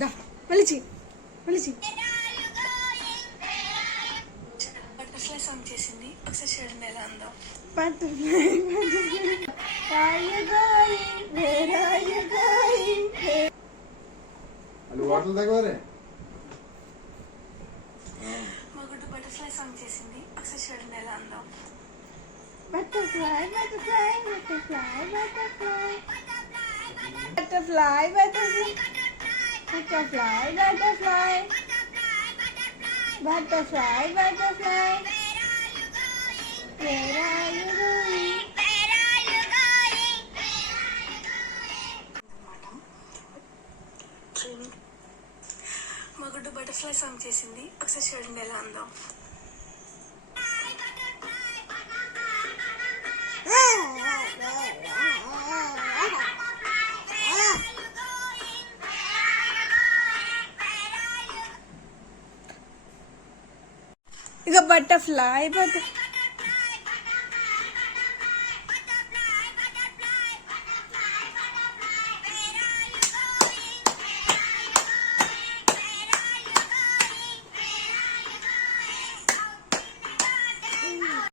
దా మళ్ళీ మళ్ళీ butterfly song చేసింది ఒకసారి చూడండి ఎలా ఉందో. బటర్ఫ్లై మా గుడ్డు బటర్ఫ్లై సాంగ్ చేసింది ఒకసారి చూడండి ఎలా ఉందో. Butterfly butterfly butterfly butterfly butterfly butterfly butterfly butterfly butterfly butterfly where are you going మా గుడ్డు బటర్ఫ్లై సాంగ్ చేసింది ఒకసారి చూడండి ఎలా ఉందో. ఇక బటర్ఫ్లై